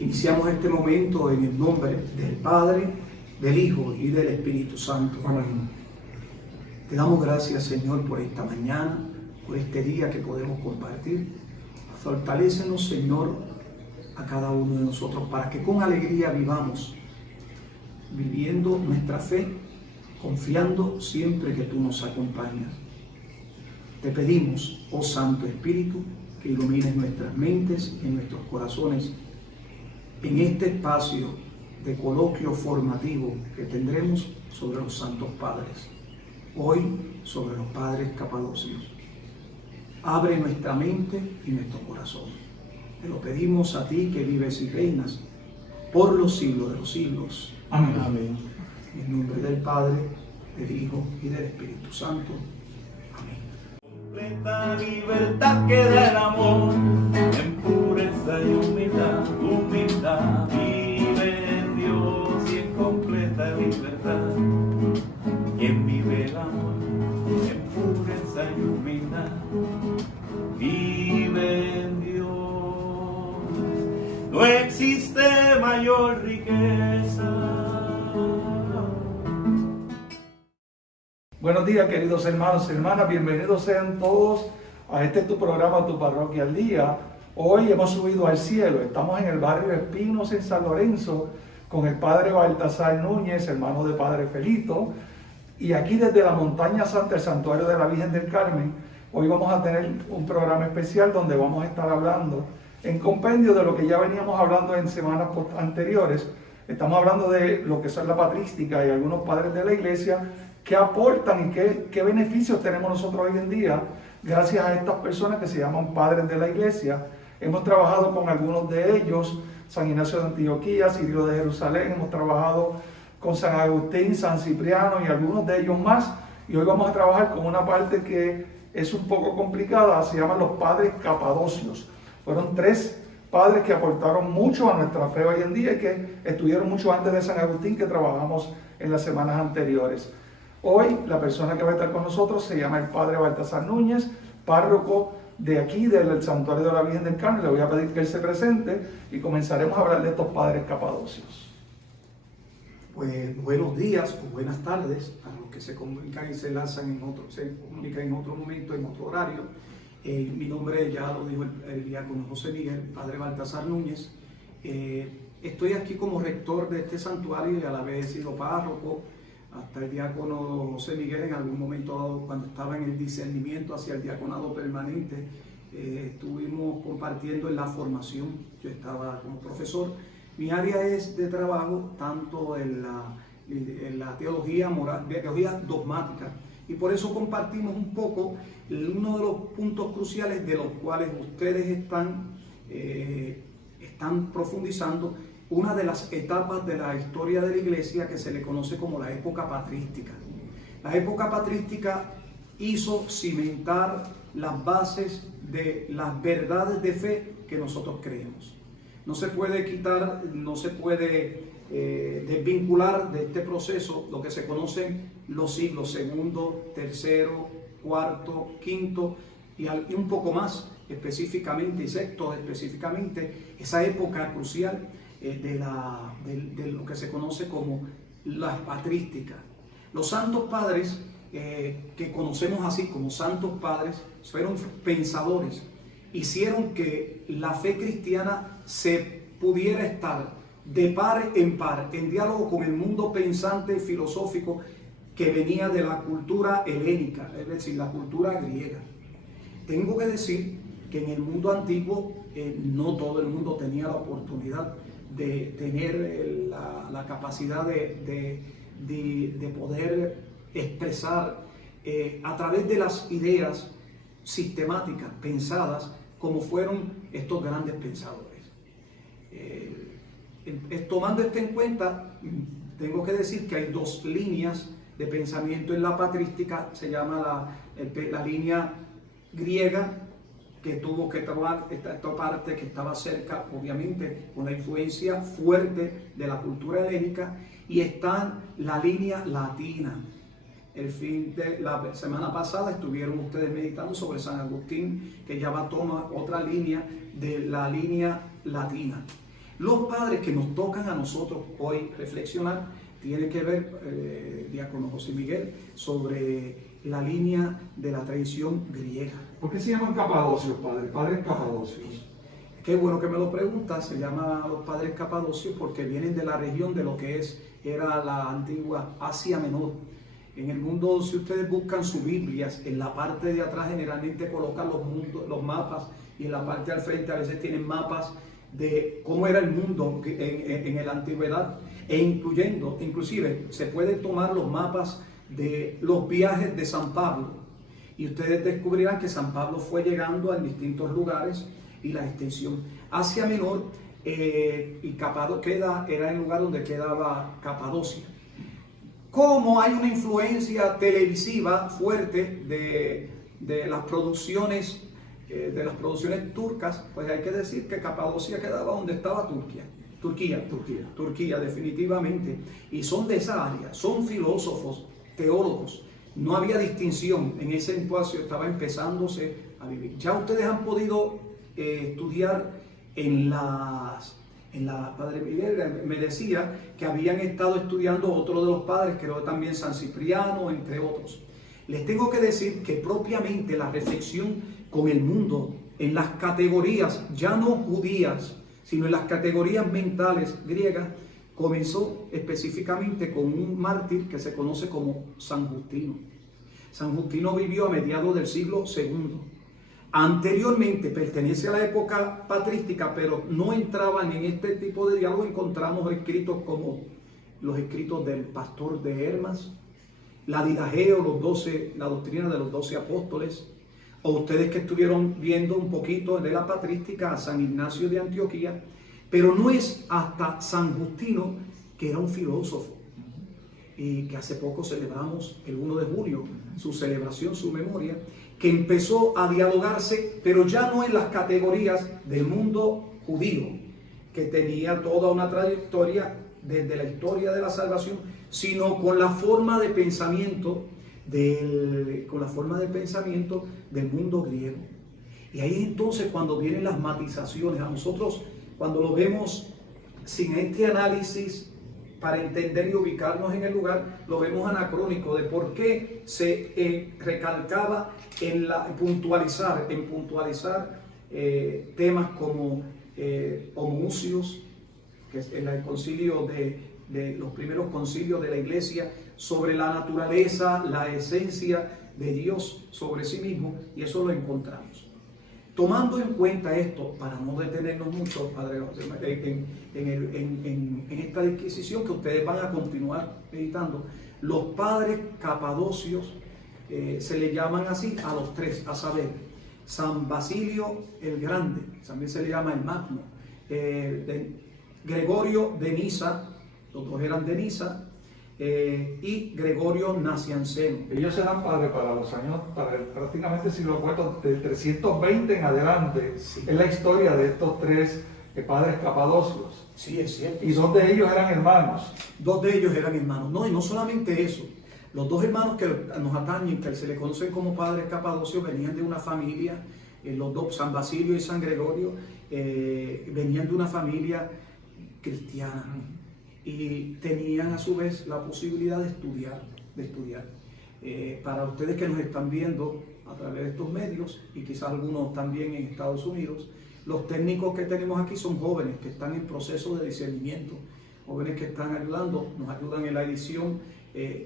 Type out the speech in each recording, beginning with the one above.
Iniciamos este momento en el nombre del Padre, del Hijo y del Espíritu Santo. Amén. Te damos gracias, Señor, por esta mañana, por este día que podemos compartir. Fortalécenos, Señor, a cada uno de nosotros para que con alegría vivamos, viviendo nuestra fe, confiando siempre que tú nos acompañas. Te pedimos, oh Santo Espíritu, que ilumines nuestras mentes y nuestros corazones en este espacio de coloquio formativo que tendremos sobre los Santos Padres. Hoy sobre los Padres Capadocios. Abre nuestra mente y nuestro corazón. Te lo pedimos a ti que vives y reinas por los siglos de los siglos. Amén. Amén. En el nombre del Padre, del Hijo y del Espíritu Santo. Amén. Completa libertad que da el amor, en pureza y humildad, vive en Dios y en completa libertad. Quien vive el amor, en pureza y humildad, vive en Dios. No existe mayor riqueza. Buenos días, queridos hermanos y hermanas, bienvenidos sean todos a este tu programa, Tu Parroquia al Día. Hoy hemos subido al cielo, estamos en el barrio Espinos en San Lorenzo con el Padre Baltasar Núñez, hermano de Padre Felito, y aquí desde la Montaña Santa, el Santuario de la Virgen del Carmen, hoy vamos a tener un programa especial donde vamos a estar hablando en compendio de lo que ya veníamos hablando en semanas anteriores. Estamos hablando de lo que son la patrística y algunos padres de la iglesia, qué aportan y qué beneficios tenemos nosotros hoy en día gracias a estas personas que se llaman padres de la iglesia. Hemos trabajado con algunos de ellos, San Ignacio de Antioquía, Cirilo de Jerusalén, hemos trabajado con San Agustín, San Cipriano y algunos de ellos más, y hoy vamos a trabajar con una parte que es un poco complicada, se llaman los padres capadocios. Fueron 3 padres que aportaron mucho a nuestra fe hoy en día y que estuvieron mucho antes de San Agustín, que trabajamos en las semanas anteriores. Hoy la persona que va a estar con nosotros se llama el Padre Baltasar Núñez, párroco de aquí, del Santuario de la Virgen del Carmen. Le voy a pedir que él se presente y comenzaremos a hablar de estos padres capadocios. Pues buenos días o buenas tardes a los que se comunican y se lanzan se comunican en otro momento, en otro horario. Mi nombre, ya lo dijo el diácono José Miguel, Padre Baltasar Núñez. Estoy aquí como rector de este santuario y a la vez he sido párroco. Hasta el diácono José Miguel, en algún momento dado, cuando estaba en el discernimiento hacia el diaconado permanente, estuvimos compartiendo en la formación. Yo estaba como profesor. Mi área es de trabajo tanto en la teología moral, teología dogmática, y por eso compartimos un poco uno de los puntos cruciales de los cuales ustedes están profundizando, una de las etapas de la historia de la iglesia que se le conoce como la época patrística. La época patrística hizo cimentar las bases de las verdades de fe que nosotros creemos. No se puede quitar, no se puede desvincular de este proceso lo que se conocen los siglos segundo, tercero, cuarto, quinto y un poco más específicamente, y sexto específicamente, esa época crucial de lo que se conoce como la patrística. Los santos padres, que conocemos así como santos padres, fueron pensadores, hicieron que la fe cristiana se pudiera estar de par, en diálogo con el mundo pensante y filosófico que venía de la cultura helénica, es decir, la cultura griega. Tengo que decir que en el mundo antiguo no todo el mundo tenía la oportunidad de tener la capacidad de poder expresar a través de las ideas sistemáticas, pensadas, como fueron estos grandes pensadores. Tomando esto en cuenta, tengo que decir que hay 2 líneas de pensamiento en la patrística. Se llama la línea griega, que tuvo que tomar esta parte que estaba cerca, obviamente, con la influencia fuerte de la cultura helénica, y está la línea latina. El fin de la semana pasada estuvieron ustedes meditando sobre San Agustín, que ya va a tomar otra línea de la línea latina. Los padres que nos tocan a nosotros hoy reflexionar tienen que ver, diácono José Miguel, sobre la línea de la tradición griega. ¿Por qué se llaman capadocios, padre? Padres capadocios. Qué bueno que me lo preguntas. Se llama los padres capadocios porque vienen de la región de lo que era la antigua Asia Menor. En el mundo, si ustedes buscan sus Biblias, en la parte de atrás generalmente colocan los mapas, y en la parte al frente a veces tienen mapas de cómo era el mundo en la antigüedad, e inclusive se pueden tomar los mapas de los viajes de San Pablo, y ustedes descubrirán que San Pablo fue llegando en distintos lugares, y la extensión Asia Menor y Capadocia era el lugar donde quedaba Capadocia. Como hay una influencia televisiva fuerte de las producciones turcas, pues hay que decir que Capadocia quedaba donde estaba Turquía, definitivamente. Y son de esa área, son filósofos, teólogos. No había distinción en ese espacio, estaba empezándose a vivir. Ya ustedes han podido estudiar Padre Miguel me decía que habían estado estudiando otro de los padres, creo también San Cipriano, entre otros. Les tengo que decir que propiamente la reflexión con el mundo en las categorías ya no judías, sino en las categorías mentales griegas, comenzó específicamente con un mártir que se conoce como San Justino. San Justino vivió a mediados del siglo II. Anteriormente pertenece a la época patrística, pero no entraban en este tipo de diálogo. Encontramos escritos como los escritos del pastor de Hermas, la Didageo, la doctrina de los 12 apóstoles, o ustedes que estuvieron viendo un poquito de la patrística a San Ignacio de Antioquía, pero no es hasta San Justino, que era un filósofo, y que hace poco celebramos el 1 de junio, su celebración, su memoria, que empezó a dialogarse, pero ya no en las categorías del mundo judío, que tenía toda una trayectoria desde la historia de la salvación, sino con la forma de pensamiento del mundo griego. Y ahí entonces cuando vienen las matizaciones, a nosotros cuando lo vemos sin este análisis para entender y ubicarnos en el lugar, lo vemos anacrónico de por qué se recalcaba en puntualizar temas como homuncios, que es en el concilio de los primeros concilios de la iglesia, sobre la naturaleza, la esencia de Dios sobre sí mismo, y eso lo encontramos. Tomando en cuenta esto, para no detenernos mucho, Padre José, en esta disquisición que ustedes van a continuar meditando, los padres capadocios se le llaman así a los tres, a saber, San Basilio el Grande, también se le llama el Magno, Gregorio de Nisa, los dos eran de Nisa, y Gregorio Nacianceno. Ellos eran padres para los años, prácticamente siglo IV, del 320 en adelante. Sí. Es la historia de estos tres padres capadocios. Sí, es cierto. Y dos de ellos eran hermanos. Dos de ellos eran hermanos. No, y no solamente eso. Los dos hermanos que nos atañen, que se le conocen como padres capadocios, venían de una familia, los dos, San Basilio y San Gregorio, venían de una familia cristiana. Y tenían a su vez la posibilidad de estudiar. Para ustedes que nos están viendo a través de estos medios, y quizás algunos también en Estados Unidos, los técnicos que tenemos aquí son jóvenes que están en proceso de discernimiento, jóvenes que están ayudando, nos ayudan en la edición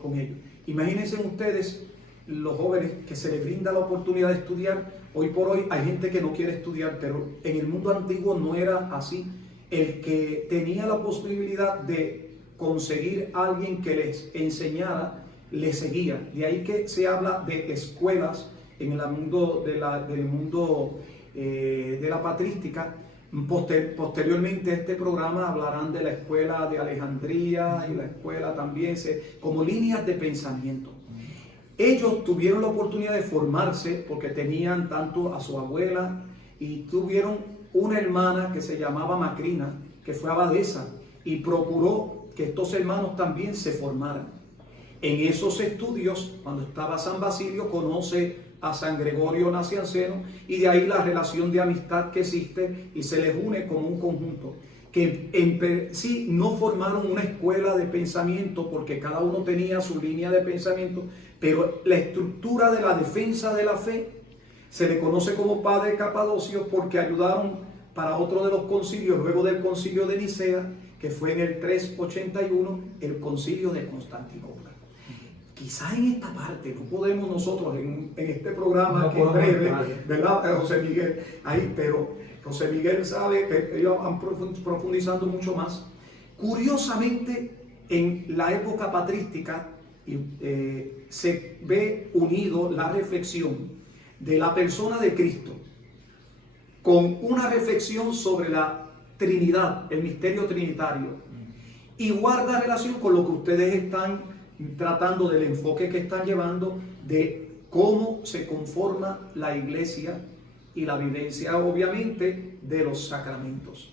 con ellos. Imagínense ustedes los jóvenes que se les brinda la oportunidad de estudiar. Hoy por hoy hay gente que no quiere estudiar, pero en el mundo antiguo no era así. El que tenía la posibilidad de conseguir a alguien que les enseñara, les seguía. De ahí que se habla de escuelas en el mundo de la patrística. Posteriormente este programa hablarán de la escuela de Alejandría y la escuela también, como líneas de pensamiento. Ellos tuvieron la oportunidad de formarse porque tenían tanto a su abuela y tuvieron una hermana que se llamaba Macrina, que fue abadesa, y procuró que estos hermanos también se formaran. En esos estudios, cuando estaba San Basilio, conoce a San Gregorio Nacianceno, y de ahí la relación de amistad que existe y se les une como un conjunto. Que sí no formaron una escuela de pensamiento porque cada uno tenía su línea de pensamiento, pero la estructura de la defensa de la fe se le conoce como Padre Capadocio porque ayudaron para otro de los concilios, luego del concilio de Nicea, que fue en el 381, el concilio de Constantinopla. Quizás en esta parte no podemos nosotros, en este programa que es breve, ¿verdad, José Miguel? Ahí, pero José Miguel sabe que ellos van profundizando mucho más. Curiosamente, en la época patrística se ve unido la reflexión de la persona de Cristo con una reflexión sobre la Trinidad, el misterio trinitario, y guarda relación con lo que ustedes están tratando, del enfoque que están llevando de cómo se conforma la iglesia y la vivencia, obviamente, de los sacramentos.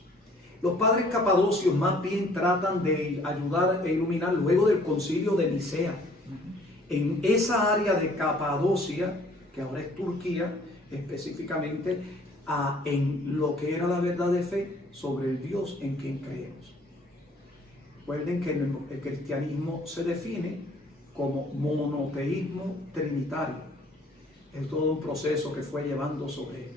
Los padres capadocios más bien tratan de ayudar e iluminar luego del concilio de Nicea, en esa área de Capadocia, que ahora es Turquía, específicamente, en lo que era la verdad de fe sobre el Dios en quien creemos. Recuerden que el cristianismo se define como monoteísmo trinitario. Es todo un proceso que fue llevando sobre él.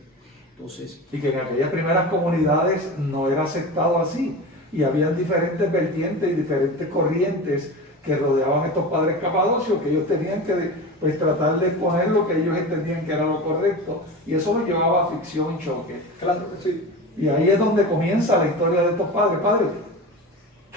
Entonces, y que en aquellas primeras comunidades no era aceptado así. Y había diferentes vertientes y diferentes corrientes que rodeaban a estos padres capadocios, que ellos tenían que pues, tratar de exponer lo que ellos entendían que era lo correcto. Y eso los llevaba a fricción y choque. claro que sí. Y ahí es donde comienza la historia de estos padres. Padres,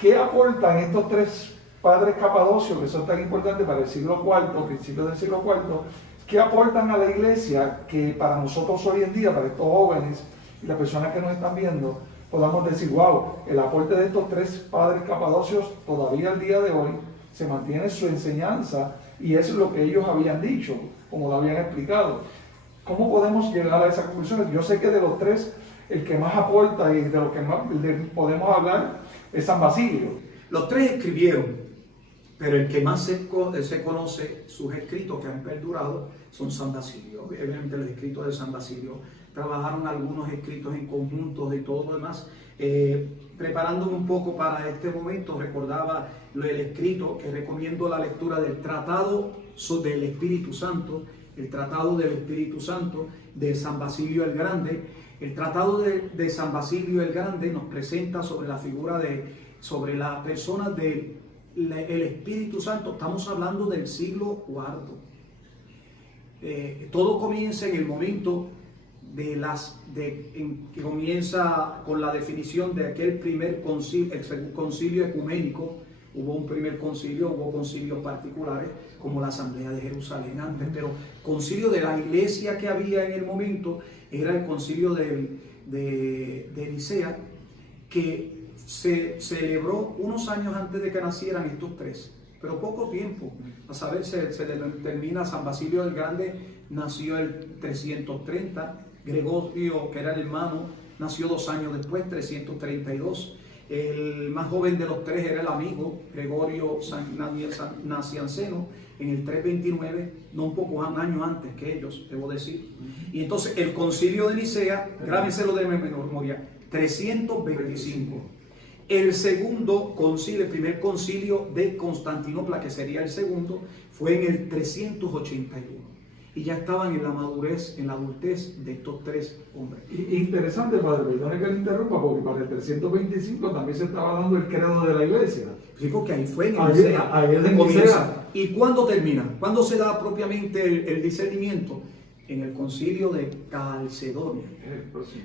¿qué aportan estos tres padres capadocios que son tan importantes para el siglo IV, principios del siglo IV? ¿Qué aportan a la iglesia que para nosotros hoy en día, para estos jóvenes y las personas que nos están viendo, podamos decir, wow, el aporte de estos tres padres capadocios todavía al día de hoy se mantiene su enseñanza y es lo que ellos habían dicho, como lo habían explicado? ¿Cómo podemos llegar a esas conclusiones? Yo sé que de los tres, el que más aporta y de lo que más podemos hablar es San Basilio. Los tres escribieron, pero el que más se conoce, sus escritos que han perdurado, son San Basilio. Obviamente los escritos de San Basilio. Trabajaron algunos escritos en conjuntos y todo lo demás. Preparándome un poco para este momento, recordaba el escrito que recomiendo la lectura del Tratado del Espíritu Santo, el Tratado del Espíritu Santo de San Basilio el Grande. El Tratado de San Basilio el Grande nos presenta sobre la figura sobre la persona del Espíritu Santo. Estamos hablando del siglo IV. Todo comienza en el momento que comienza con la definición de aquel primer concilio, el concilio ecuménico. Hubo un primer concilio, hubo concilios particulares como la Asamblea de Jerusalén antes, pero concilio de la iglesia que había en el momento era el concilio de Nicea, que se celebró unos años antes de que nacieran estos tres, pero poco tiempo. A saber, se termina San Basilio el Grande, nació el 330, Gregorio, que era el hermano, nació 2 años después, 332. El más joven de los tres era el amigo, Gregorio Nacianceno, en el 329, no un poco años antes que ellos, debo decir. Y entonces el concilio de Nicea, grábenselo de memoria, 325. El segundo concilio, el primer concilio de Constantinopla, que sería el segundo, fue en el 381. Y ya estaban en la madurez, en la adultez de estos tres hombres. Interesante, padre, perdone que le interrumpa, porque para el 325 también se estaba dando el credo de la iglesia. Sí, porque ahí fue en Nicea. Ahí es en Nicea. ¿Y cuándo termina? ¿Cuándo se da propiamente el discernimiento? En el concilio de Calcedonia.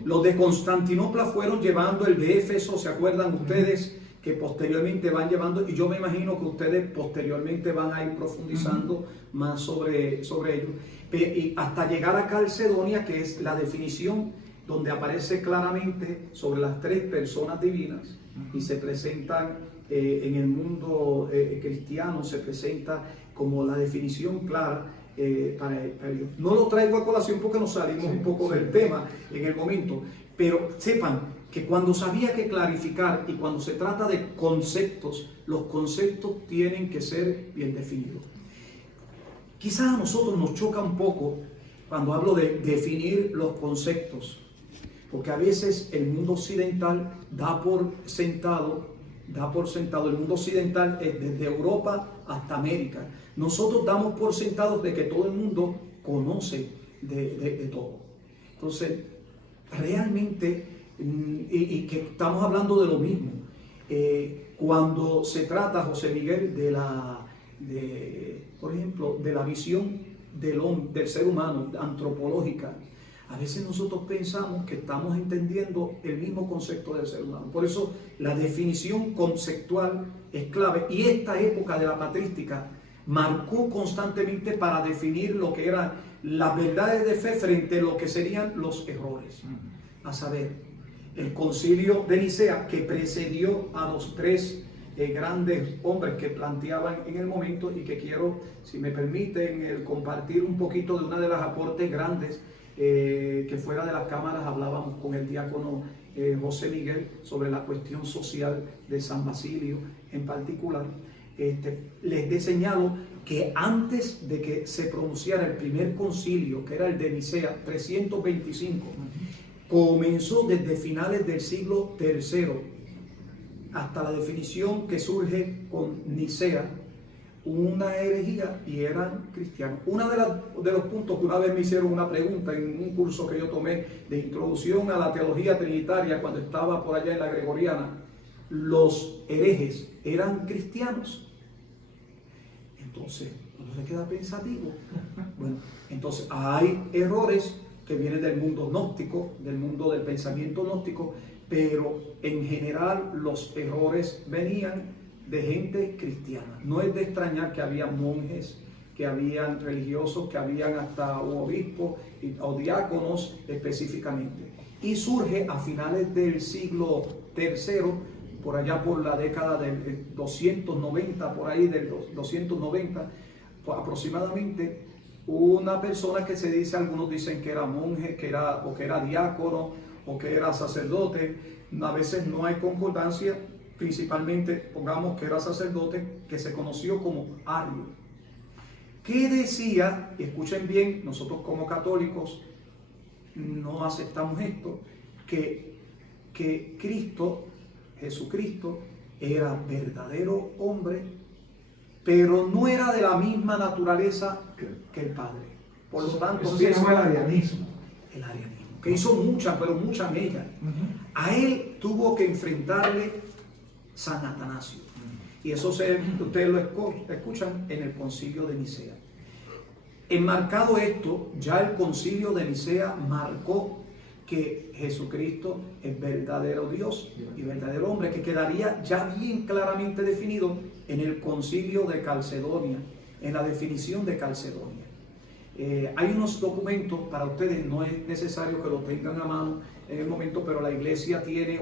Los de Constantinopla fueron llevando el de Éfeso, ¿se acuerdan ustedes? Que posteriormente van llevando, y yo me imagino que ustedes posteriormente van a ir profundizando más sobre ello, y hasta llegar a Calcedonia, que es la definición donde aparece claramente sobre las tres personas divinas, y se presentan en el mundo cristiano, se presenta como la definición clara para ellos. No lo traigo a colación porque nos salimos un poco del tema en el momento, pero sepan que cuando había que clarificar y cuando se trata de conceptos, los conceptos tienen que ser bien definidos. Quizás a nosotros nos choca un poco cuando hablo de definir los conceptos, porque a veces el mundo occidental da por sentado, el mundo occidental es desde Europa hasta América. Nosotros damos por sentado de que todo el mundo conoce de todo. Entonces, realmente, y que estamos hablando de lo mismo. Cuando se trata, José Miguel, por ejemplo, de la visión del ser humano, antropológica, a veces nosotros pensamos que estamos entendiendo el mismo concepto del ser humano. Por eso la definición conceptual es clave, y esta época de la patrística marcó constantemente para definir lo que eran las verdades de fe frente a lo que serían los errores. A saber, el concilio de Nicea, que precedió a los tres grandes hombres que planteaban en el momento, y que quiero, si me permiten, compartir un poquito de una de las aportes grandes que fuera de las cámaras hablábamos con el diácono José Miguel sobre la cuestión social de San Basilio en particular. Les he señalado que antes de que se pronunciara el primer concilio, que era el de Nicea 325, comenzó desde finales del siglo III hasta la definición que surge con Nicea, una herejía, y eran cristianos. Uno de los puntos que una vez me hicieron una pregunta en un curso que yo tomé de introducción a la teología trinitaria cuando estaba por allá en la Gregoriana, ¿los herejes eran cristianos? Entonces, uno se queda pensativo. Bueno, entonces hay errores que vienen del mundo gnóstico, del mundo del pensamiento gnóstico, pero en general los errores venían de gente cristiana. No es de extrañar que había monjes, que habían religiosos, que habían hasta obispos o diáconos específicamente. Y surge a finales del siglo III, por allá por la década del 290, por ahí del 290 aproximadamente, una persona que se dice, algunos dicen que era monje, que era diácono o que era sacerdote. A veces no hay concordancia, principalmente pongamos que era sacerdote, que se conoció como Ario, que decía, y escuchen bien, nosotros como católicos no aceptamos esto, que Jesucristo era verdadero hombre, pero no era de la misma naturaleza que el Padre. Por lo tanto, eso se llama el arianismo. El arianismo, que hizo mucha mella. A él tuvo que enfrentarle San Atanasio. Y eso ustedes lo escuchan en el concilio de Nicea. Enmarcado esto, ya el concilio de Nicea marcó que Jesucristo es verdadero Dios y verdadero hombre, que quedaría ya bien claramente definido en el concilio de Calcedonia, en la definición de Calcedonia. Hay unos documentos para ustedes, no es necesario que lo tengan a mano en el momento, pero la iglesia tiene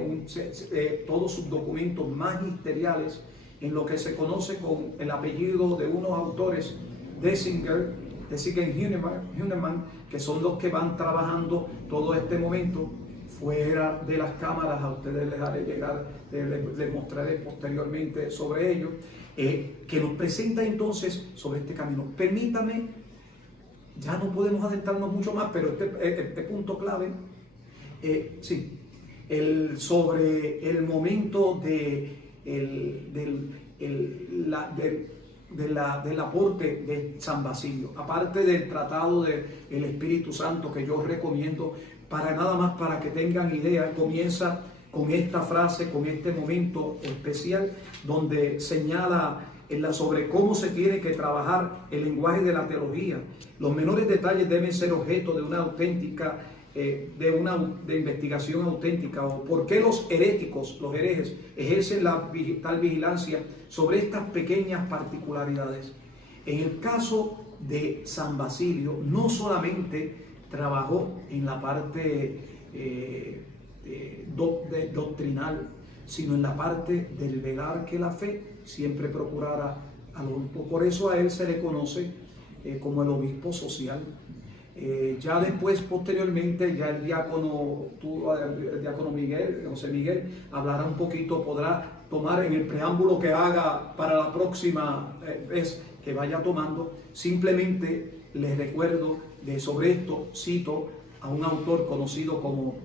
todos sus documentos magisteriales en lo que se conoce con el apellido de unos autores, Dessinger Hünemann, que son los que van trabajando todo este momento fuera de las cámaras. A ustedes les haré llegar, les mostraré posteriormente sobre ello, que nos presenta entonces sobre este camino. Permítame, ya no podemos adentrarnos mucho más, pero este punto clave, sobre el momento del aporte de San Basilio, aparte del tratado del Espíritu Santo, que yo recomiendo nada más para que tengan idea. Comienza con esta frase, con este momento especial, donde señala sobre cómo se tiene que trabajar el lenguaje de la teología. Los menores detalles deben ser objeto de una auténtica de investigación auténtica, o por qué los heréticos, los herejes, ejercen tal vigilancia sobre estas pequeñas particularidades. En el caso de San Basilio, no solamente trabajó en la parte doctrinal, sino en la parte del velar que la fe siempre procurara al obispo. Por eso a él se le conoce como el obispo social. Ya después, posteriormente, ya el diácono Miguel, José Miguel, hablará un poquito, podrá tomar en el preámbulo que haga para la próxima vez que vaya tomando, simplemente les recuerdo sobre esto, cito a un autor conocido como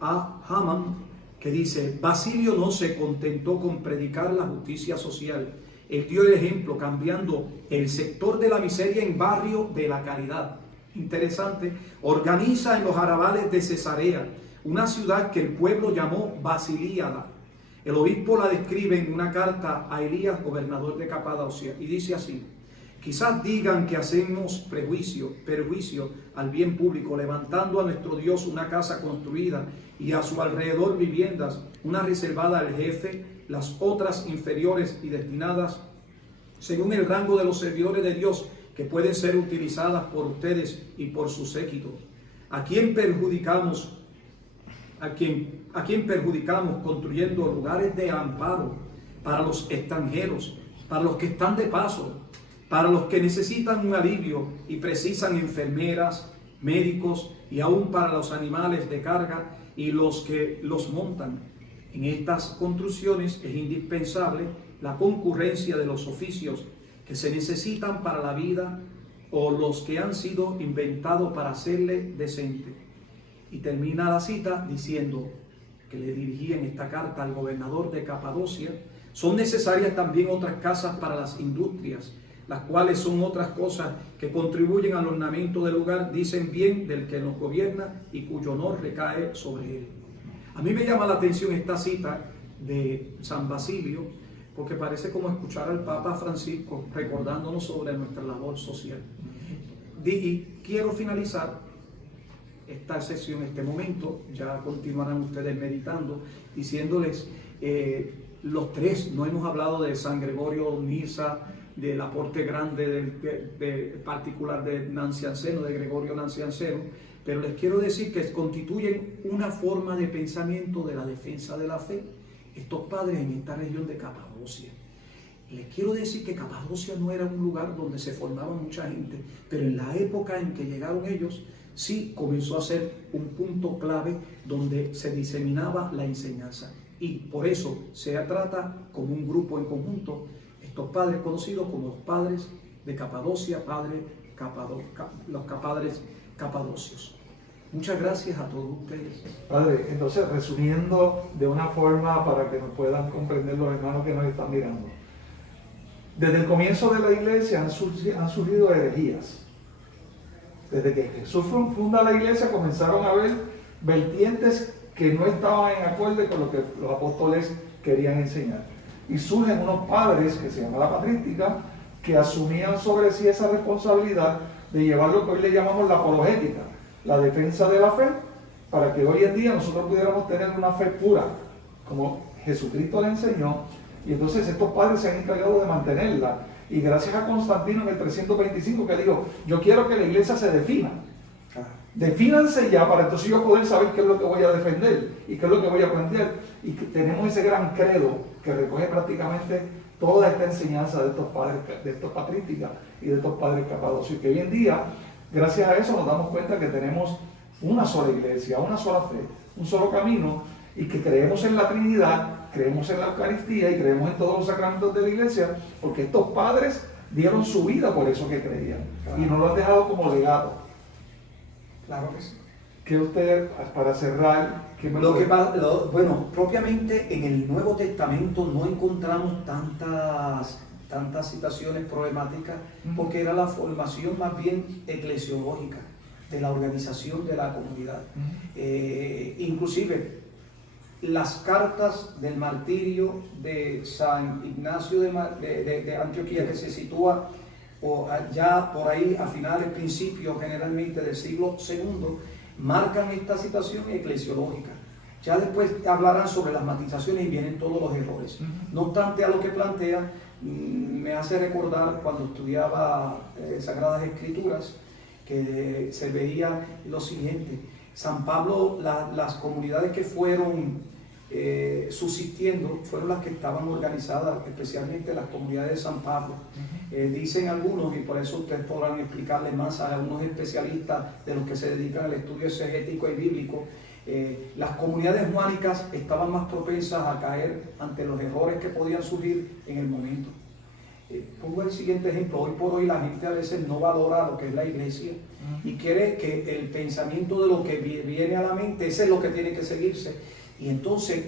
A. Haman, que dice: Basilio no se contentó con predicar la justicia social, él dio el ejemplo cambiando el sector de la miseria en barrio de la caridad. Interesante. Organiza en los arrabales de Cesarea, una ciudad que el pueblo llamó Basilíada. El obispo la describe en una carta a Elías, gobernador de Capadocia, y dice así: quizás digan que hacemos perjuicio al bien público, levantando a nuestro Dios una casa construida y a su alrededor viviendas, una reservada al jefe, las otras inferiores y destinadas según el rango de los servidores de Dios, que pueden ser utilizadas por ustedes y por su séquito. ¿A quién perjudicamos? ¿A quién perjudicamos construyendo lugares de amparo para los extranjeros, para los que están de paso, para los que necesitan un alivio y precisan enfermeras, médicos y aún para los animales de carga y los que los montan? En estas construcciones es indispensable la concurrencia de los oficios que se necesitan para la vida o los que han sido inventados para hacerle decente. Y termina la cita diciendo que le dirigía en esta carta al gobernador de Capadocia: son necesarias también otras casas para las industrias, las cuales son otras cosas que contribuyen al ornamento del lugar, dicen bien del que nos gobierna y cuyo honor recae sobre él. A mí me llama la atención esta cita de San Basilio, porque parece como escuchar al Papa Francisco recordándonos sobre nuestra labor social. Y quiero finalizar esta sesión, este momento, ya continuarán ustedes meditando, diciéndoles, los tres, no hemos hablado de San Gregorio Nisa, del aporte grande particular de Nancianceno, de Gregorio Nancianceno, pero les quiero decir que constituyen una forma de pensamiento de la defensa de la fe, estos padres en esta región de Capadocia. Les quiero decir que Capadocia no era un lugar donde se formaba mucha gente, pero en la época en que llegaron ellos, sí comenzó a ser un punto clave donde se diseminaba la enseñanza. Y por eso se trata como un grupo en conjunto, estos padres conocidos como los padres de Capadocia, los padres capadocios. Muchas gracias a todos ustedes. Padre, entonces, resumiendo de una forma para que nos puedan comprender los hermanos que nos están mirando. Desde el comienzo de la iglesia han surgido herejías. Desde que Jesús funda la iglesia comenzaron a haber vertientes que no estaban en acorde con lo que los apóstoles querían enseñar. Y surgen unos padres, que se llama la patrística, que asumían sobre sí esa responsabilidad de llevar lo que hoy le llamamos la apologética, la defensa de la fe, para que hoy en día nosotros pudiéramos tener una fe pura, como Jesucristo le enseñó. Y entonces estos padres se han encargado de mantenerla. Y gracias a Constantino en el 325, que dijo: yo quiero que la iglesia se defina. Defínanse ya para entonces yo poder saber qué es lo que voy a defender y qué es lo que voy a plantear. Y que tenemos ese gran credo que recoge prácticamente toda esta enseñanza de estos padres, de estos patrísticas y de estos padres capadocios. Que hoy en día, gracias a eso, nos damos cuenta que tenemos una sola iglesia, una sola fe, un solo camino, y que creemos en la Trinidad, creemos en la Eucaristía y creemos en todos los sacramentos de la iglesia, porque estos padres dieron su vida por eso que creían. Claro. Y nos lo han dejado como legado. Claro que sí. ¿Qué usted, para cerrar, qué me bueno, propiamente en el Nuevo Testamento no encontramos tantas situaciones problemáticas, porque era la formación más bien eclesiológica de la organización de la comunidad. Inclusive las cartas del martirio de San Ignacio de Antioquía, que se sitúa ya por ahí a finales, principios generalmente del siglo II, marcan esta situación eclesiológica. Ya después hablarán sobre las matizaciones y vienen todos los errores. No obstante, a lo que plantea, me hace recordar cuando estudiaba Sagradas Escrituras, que se veía lo siguiente: San Pablo, las comunidades que fueron subsistiendo fueron las que estaban organizadas, especialmente las comunidades de San Pablo. Dicen algunos, y por eso ustedes podrán explicarle más a algunos especialistas de los que se dedican al estudio exegético y bíblico, las comunidades juánicas estaban más propensas a caer ante los errores que podían surgir en el momento. Pongo el siguiente ejemplo. Hoy por hoy la gente a veces no valora lo que es la iglesia y quiere que el pensamiento de lo que viene a la mente, ese es lo que tiene que seguirse. Y entonces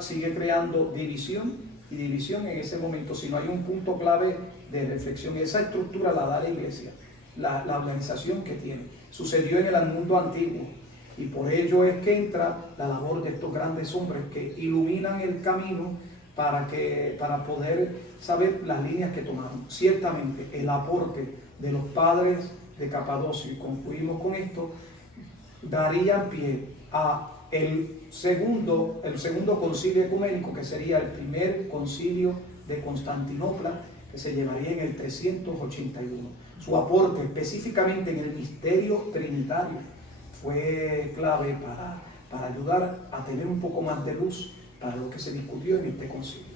sigue creando división y división en ese momento. Si no hay un punto clave de reflexión, esa estructura la da la iglesia, la organización que tiene. Sucedió en el mundo antiguo y por ello es que entra la labor de estos grandes hombres que iluminan el camino para poder saber las líneas que tomaron. Ciertamente el aporte de los padres de Capadocio, y concluimos con esto, darían pie a el segundo concilio ecuménico, que sería el primer concilio de Constantinopla, que se llevaría en el 381. Su aporte específicamente en el misterio trinitario fue clave para ayudar a tener un poco más de luz para lo que se discutió en este concilio.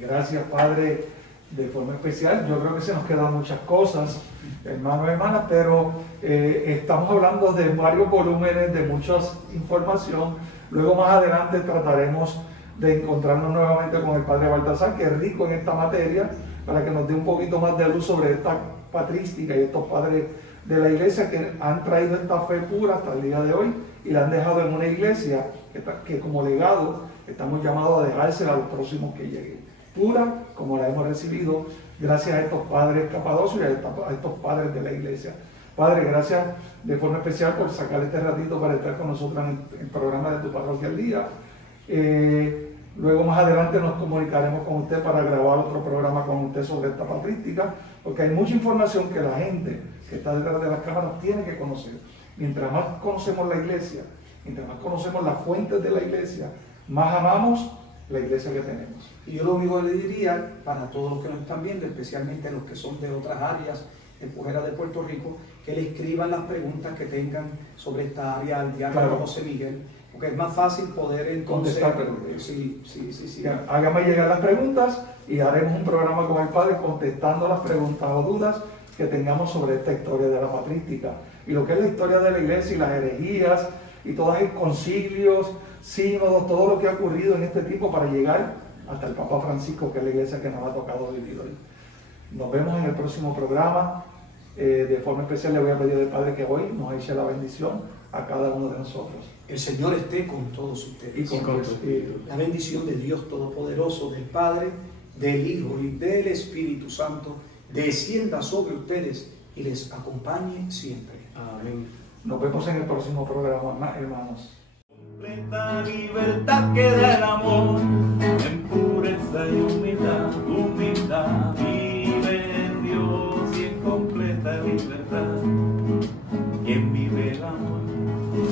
Gracias, Padre, de forma especial. Yo creo que se nos quedan muchas cosas, hermanos y hermanas, pero estamos hablando de varios volúmenes, de mucha información. Luego más adelante trataremos de encontrarnos nuevamente con el Padre Baltasar, que es rico en esta materia, para que nos dé un poquito más de luz sobre esta patrística y estos padres de la iglesia que han traído esta fe pura hasta el día de hoy y la han dejado en una iglesia que como legado estamos llamados a dejársela a los próximos que lleguen. Pura como la hemos recibido gracias a estos padres capadocios y a estos padres de la iglesia. Padre, gracias de forma especial por sacar este ratito para estar con nosotros en el programa de Tu Parroquia al Día. Luego más adelante nos comunicaremos con usted para grabar otro programa con usted sobre esta patrística, porque hay mucha información que la gente que está detrás de las cámaras tiene que conocer. Mientras más conocemos la iglesia, mientras más conocemos las fuentes de la iglesia, más amamos la iglesia que tenemos. Y yo lo único que le diría para todos los que nos están viendo, especialmente los que son de otras áreas de fuera de Puerto Rico, que le escriban las preguntas que tengan sobre esta área al diácono José Miguel, porque es más fácil poder entonces contestar. Sí. Hágame llegar las preguntas y haremos un programa con el Padre contestando las preguntas o dudas que tengamos sobre esta historia de la patrística y lo que es la historia de la iglesia y las herejías y todos los concilios, sínodos, todo lo que ha ocurrido en este tiempo para llegar hasta el Papa Francisco, que es la iglesia que nos ha tocado vivir hoy. Nos vemos en el próximo programa. De forma especial le voy a pedir al Padre que hoy nos eche la bendición a cada uno de nosotros. El Señor esté con todos ustedes. Y con tu espíritu. La bendición de Dios Todopoderoso, del Padre, del Hijo y del Espíritu Santo descienda sobre ustedes y les acompañe siempre. Amén. Nos vemos en el próximo programa, hermanos. Completa libertad que da el amor, en pureza y humildad, vive en Dios y en completa libertad. Quien vive el amor,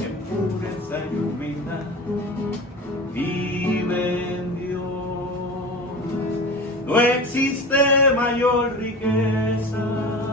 en pureza y humildad, vive en Dios. No existe mayor riqueza